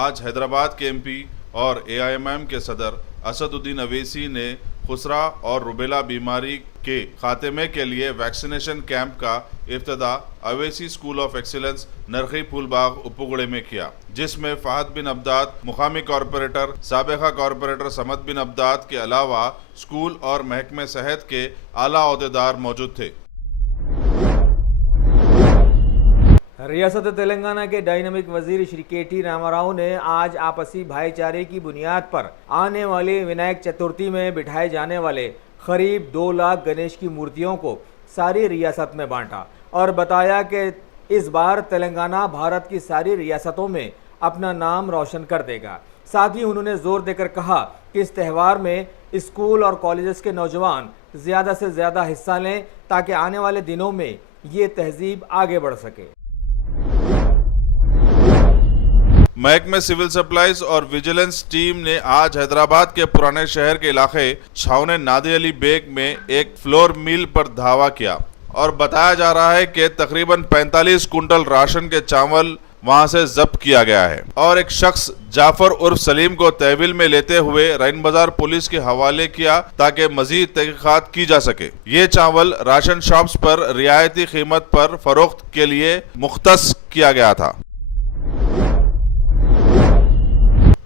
आज हैदराबाद के एमपी और एआईएमआईएम के सदर असदुद्दीन अवैसी ने खुसरा और रुबेला बीमारी के खात्मे के लिए वैक्सीनेशन कैंप का इफ्तिताह अवैसी स्कूल ऑफ एक्सीलेंस नरखी फूलबाग उपगुड़े में किया, जिसमें फहद बिन अब्दाद मुकामी कॉरपोरेटर साबिका कॉरपोरेटर समद बिन अब्दाद के अलावा स्कूल और महकमे सेहत के आला ओहदेदार मौजूद थे। रियासत तेलंगाना के डायनामिक वजीर श्री के.टी. रामाराव ने आज आपसी भाईचारे की बुनियाद पर आने वाली विनायक चतुर्थी में बिठाए जाने वाले करीब 2 लाख गणेश की मूर्तियों को सारी रियासत में बांटा और बताया कि इस बार तेलंगाना भारत की सारी रियासतों में अपना नाम रोशन कर देगा। साथ ही उन्होंने जोर देकर कहा कि इस त्यौहार में स्कूल और कॉलेजेस के नौजवान ज़्यादा से ज़्यादा हिस्सा लें ताकि आने वाले दिनों में ये तहजीब आगे बढ़ सके। महकमे सिविल सप्लाईज और विजिलेंस टीम ने आज हैदराबाद के पुराने शहर के इलाके छावने नादी अली बेग में एक फ्लोर मिल पर धावा किया और बताया जा रहा है कि तकरीबन 45 कुंटल राशन के चावल वहां से जब्त किया गया है और एक शख्स जाफर उर्फ सलीम को तहवील में लेते हुए रैन बाजार पुलिस के हवाले किया ताकि मजीद तहकीकात की जा सके। ये चावल राशन शॉप्स पर रियायती कीमत पर फरोख्त के लिए मुख्तस किया गया था।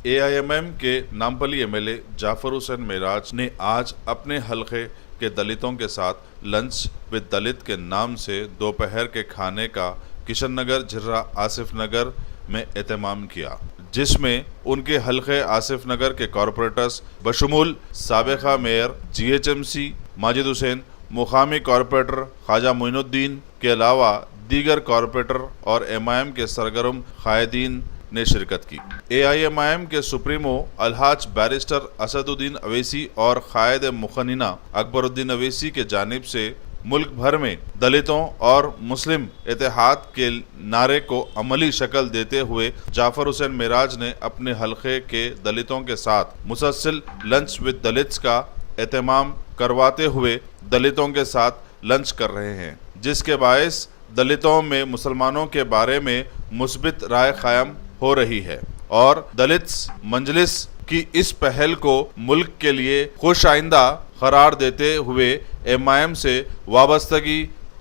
एआईएमआईएम के नामपली एमएलए जाफर हुसैन मेराज ने आज अपने हलके के दलितों के साथ लंच विद दलित के नाम से दोपहर के खाने का किशन नगर झिर्रा आसिफ नगर में एहतमाम किया, जिसमें उनके हलके आसिफ नगर के कॉरपोरेटर्स बशमूल साबिका मेयर जीएचएमसी माजिद हुसैन, मुकामी कॉरपोरेटर ख्वाजा मोइनुद्दीन के अलावा दीगर कॉरपोरेटर और एमआईएम के सरगर्म कायदीन ने शिरकत की। एआईएमआईएम के सुप्रीमो अलहाज बैरिस्टर असदुद्दीन अवैसी और कायद मुखन्निना अकबरुद्दीन अवैसी के जानिब से मुल्क भर में दलितों और मुस्लिम इत्तेहाद के नारे को अमली शक्ल देते हुए जाफर हुसैन मेराज ने अपने हलके के दलितों के साथ मुसलसल लंच विद दलित्स का एहतमाम करवाते हुए दलितों के साथ लंच कर रहे हैं, जिसके बायस दलितों में मुसलमानों के बारे में मुस्बित राय कायम हो रही है और दलित मंजलिस की इस पहल को मुल्क के लिए खुश आइंदा करार देते हुए एमआईएम से वाबस्तगी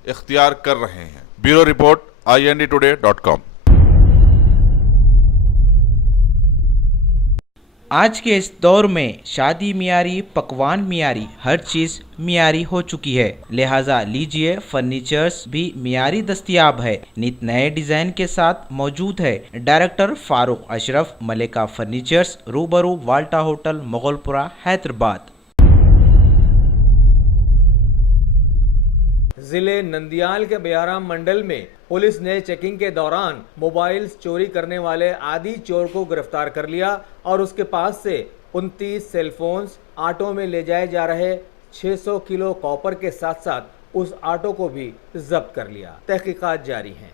इख्तियार कर रहे हैं। Bureau report INDtoday.com। आज के इस दौर में शादी मियारी, पकवान मियारी, हर चीज़ मियारी हो चुकी है, लिहाजा लीजिए फर्नीचर्स भी मियारी दस्तयाब है। नित नए डिज़ाइन के साथ मौजूद है। डायरेक्टर फारूक अशरफ, मलिका फर्नीचर्स, रूबरू वाल्टा होटल, मुगलपुरा, हैदराबाद। जिले नंदियाल के बयाराम मंडल में पुलिस ने चेकिंग के दौरान मोबाइल चोरी करने वाले आदि चोर को गिरफ्तार कर लिया और उसके पास से 29 सेलफोन्स, ऑटो में ले जाए जा रहे 600 किलो कॉपर के साथ साथ उस ऑटो को भी जब्त कर लिया। तहकीकात जारी हैं।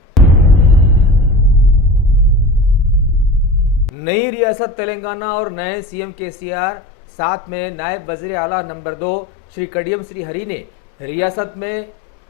नई रियासत तेलंगाना और नए सीएम केसीआर साथ में नायब वजीर आला नंबर 2 श्री कडियम श्री हरी ने रियासत में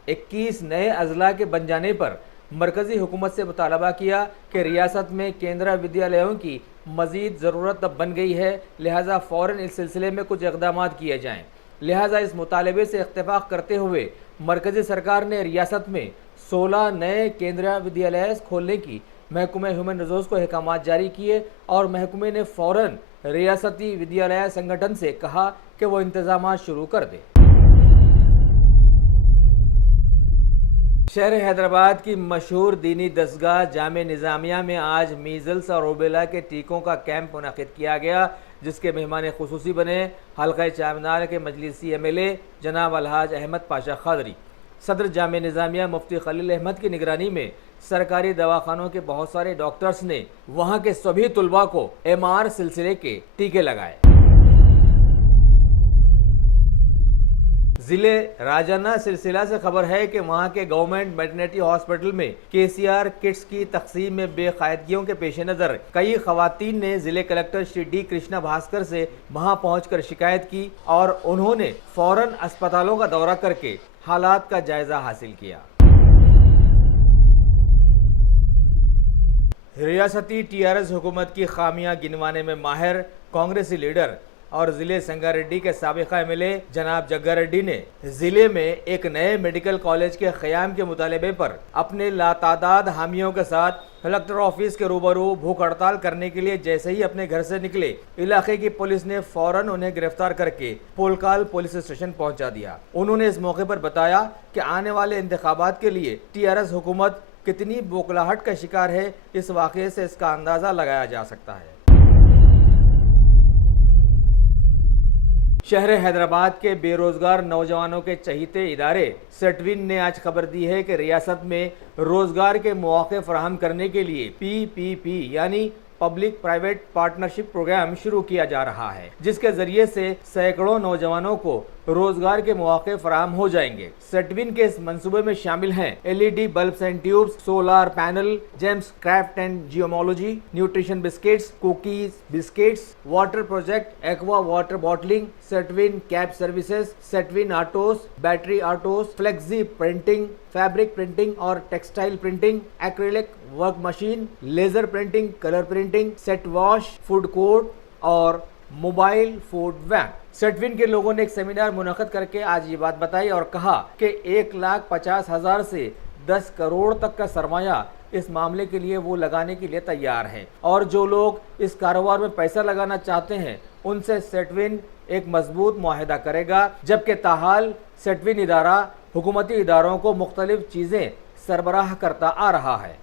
21 नए अजला के बन जाने पर मरकजी हुकूमत से मुतालबा किया कि रियासत में केंद्रीय विद्यालयों की मजीद ज़रूरत अब बन गई है, लिहाजा फ़ौरन इस सिलसिले में कुछ इक़दाम किए जाएँ। लिहाजा इस मुतालबे से इत्तेफाक करते हुए मरकजी सरकार ने रियासत में 16 नए केंद्रीय विद्यालय खोलने की महकमे ह्यूमन रिसोर्स को अहकाम जारी किए और महकमे ने फ़ौरन रियासती विद्यालय संगठन से कहा कि वो इंतजाम शुरू कर दे। शहर हैदराबाद की मशहूर दीनी दसगाह जामे निज़ामिया में आज मीज़ल्स और रूबेला के टीकों का कैंप मुनक़िद किया गया, जिसके मेहमान खुसूसी बने हल्का चारमीनार के मजलिसी एमएलए जनाब अलहाज अहमद पाशा क़ादरी। सदर जामे निज़ामिया मुफ्ती खलील अहमद की निगरानी में सरकारी दवाखानों के बहुत सारे डॉक्टर्स ने वहाँ के सभी तुलबा को MR सिलसिले के टीके लगाए। जिले राजाना सिलसिला से खबर है कि वहां के गवर्नमेंट मैटरनिटी हॉस्पिटल में केसीआर किट्स की तकसीम में बेकायदगियों के पेश नज़र कई खवातीन ने जिले कलेक्टर श्री डी कृष्णा भास्कर से वहां पहुंचकर शिकायत की और उन्होंने फौरन अस्पतालों का दौरा करके हालात का जायजा हासिल किया। रियासती टीआरएस हुकूमत की खामियां गिनवाने में माहिर कांग्रेसी लीडर और जिले संगारेड्डी के साबिका एमएलए जनाब जग्गारेड्डी ने जिले में एक नए मेडिकल कॉलेज के क़याम के मुतालबे पर अपने लातादाद हामियों के साथ कलेक्टर ऑफिस के रूबरू भूख हड़ताल करने के लिए जैसे ही अपने घर से निकले, इलाके की पुलिस ने फौरन उन्हें गिरफ्तार करके पोलकाल पुलिस स्टेशन पहुंचा दिया। उन्होंने इस मौके पर बताया कि आने वाले इंतखाबात के लिए टीआरएस हुकूमत कितनी बौखलाहट का शिकार है, इस वाक़े से इसका अंदाज़ा लगाया जा सकता है। शहर हैदराबाद के बेरोजगार नौजवानों के चहीते इदारे सेटविन ने आज खबर दी है कि रियासत में रोजगार के मौके फराहम करने के लिए पीपीपी यानी पब्लिक प्राइवेट पार्टनरशिप प्रोग्राम शुरू किया जा रहा है, जिसके जरिए से सैकड़ों नौजवानों को रोजगार के मौके फराहम हो जाएंगे। सेटविन के इस मंसूबे में शामिल हैं LED bulbs and tubes, solar panel, gems craft and gemology, nutrition biscuits, cookies biscuits, water project, aqua water bottling, SETWIN cab services, SETWIN autos, battery autos, flexi printing, fabric printing और textile printing, acrylic work machine, laser printing, colour printing, set wash, food court और mobile food van. SETWIN के लोगों ने एक seminar मुनक़द करके आज ये बात बताई और कहा कि 1,50,000 से 10 करोड़ तक का सरमाया इस मामले के लिए वो लगाने के लिए तैयार हैं, और जो लोग इस कारोबार में पैसा लगाना चाहते हैं उनसे सेटविन एक मजबूत मुआहिदा करेगा, जबकि ताहाल सेटविन इदारा हुकूमती इदारों को मुख्तलिफ चीज़ें सरबराह करता आ रहा है।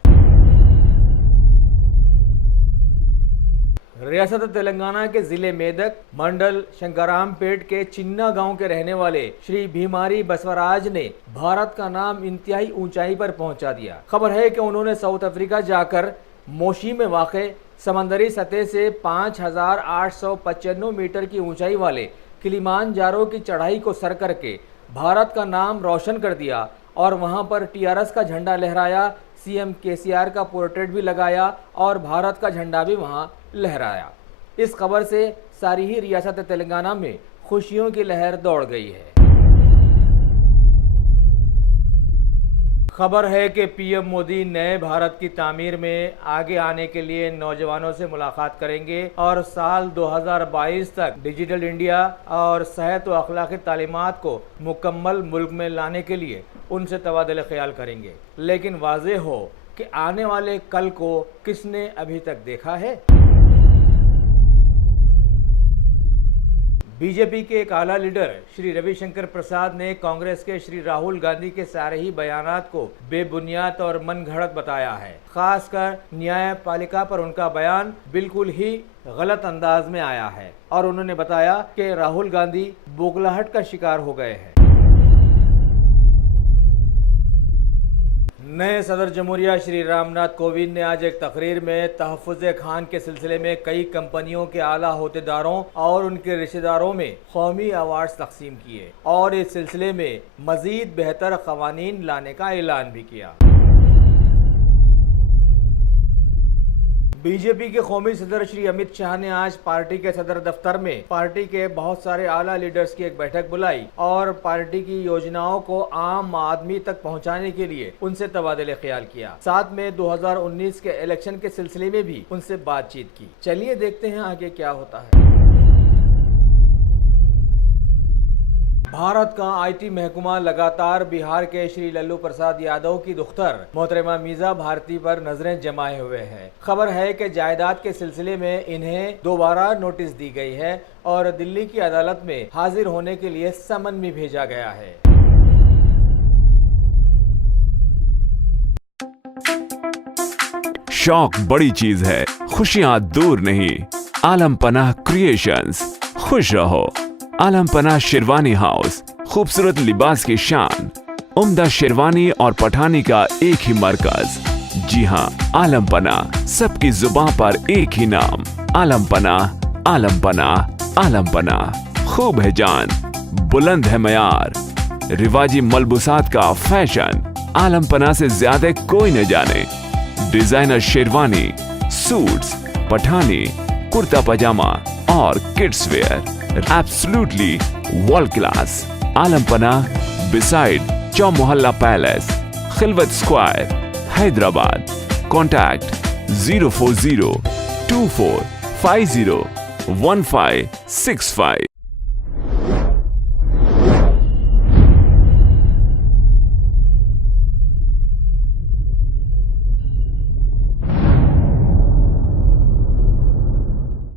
रियासत तेलंगाना के जिले मेदक मंडल शंकरामपेट के चिन्ना गांव के रहने वाले श्री भीमारी बसवराज ने भारत का नाम इंतहाई ऊंचाई पर पहुंचा दिया। खबर है कि उन्होंने साउथ अफ्रीका जाकर मोशी में वाक़े समंदरी सतह से 5,895 मीटर की ऊंचाई वाले किलिमांजारो की चढ़ाई को सर करके भारत का नाम रोशन कर दिया और वहां पर टीआरएस का झंडा लहराया, सीएम केसीआर का पोर्ट्रेट भी लगाया और भारत का झंडा भी वहां लहराया। इस खबर से सारी ही रियासत तेलंगाना में खुशियों की लहर दौड़ गई है। खबर है कि पीएम मोदी नए भारत की तामीर में आगे आने के लिए नौजवानों से मुलाकात करेंगे और साल 2022 तक डिजिटल इंडिया और सेहत व अखलाकी तालीमात को मुकम्मल मुल्क में लाने के लिए उनसे तबादला ख्याल करेंगे। लेकिन वाज़ेह हो कि आने वाले कल को किसने अभी तक देखा है। बीजेपी के एक आला लीडर श्री रविशंकर प्रसाद ने कांग्रेस के श्री राहुल गांधी के सारे ही बयानात को बेबुनियाद और मनगढ़ंत बताया है। खासकर न्यायपालिका पर उनका बयान बिल्कुल ही गलत अंदाज में आया है और उन्होंने बताया कि राहुल गांधी बौखलाहट का शिकार हो गए हैं। नए सदर जमहूरिया श्री रामनाथ कोविंद ने आज एक तकरीर में तहफ़्फ़ुज़ खान के सिलसिले में कई कंपनियों के आला होतेदारों और उनके रिश्तेदारों में कौमी अवार्ड्स तकसीम किए और इस सिलसिले में मज़ीद बेहतर क़वानीन लाने का ऐलान भी किया। बीजेपी के कौमी सदर श्री अमित शाह ने आज पार्टी के सदर दफ्तर में पार्टी के बहुत सारे आला लीडर्स की एक बैठक बुलाई और पार्टी की योजनाओं को आम आदमी तक पहुंचाने के लिए उनसे तबादले ख्याल किया। साथ में 2019 के इलेक्शन के सिलसिले में भी उनसे बातचीत की। चलिए देखते हैं आगे क्या होता है। भारत का आईटी महकमा लगातार बिहार के श्री लल्लू प्रसाद यादव की दुख्तर मोहतरमा मीज़ा भारती पर नजरें जमाए हुए है। खबर है कि जायदाद के सिलसिले में इन्हें दोबारा नोटिस दी गई है और दिल्ली की अदालत में हाजिर होने के लिए समन भी भेजा गया है। शौक बड़ी चीज है, खुशियां दूर नहीं। आलम पनाह क्रिएशंस, खुश रहो। आलम पनाह शेरवानी हाउस, खूबसूरत लिबास की शान, उम्दा शेरवानी और पठानी का एक ही मरकज। जी हाँ, आलम पनाह, सबकी जुबान पर एक ही नाम। आलम पनाह, आलम पनाह, आलम पनाह। खूब है जान, बुलंद है मयार, रिवाजी मलबूसात का फैशन आलम पनाह से ज्यादा कोई न जाने। डिजाइनर शेरवानी, सूट्स, पठानी, कुर्ता पजामा और kids wear absolutely world class. Alam Panah beside Chowmahalla palace, Khilwat square, Hyderabad. Contact 04024501565।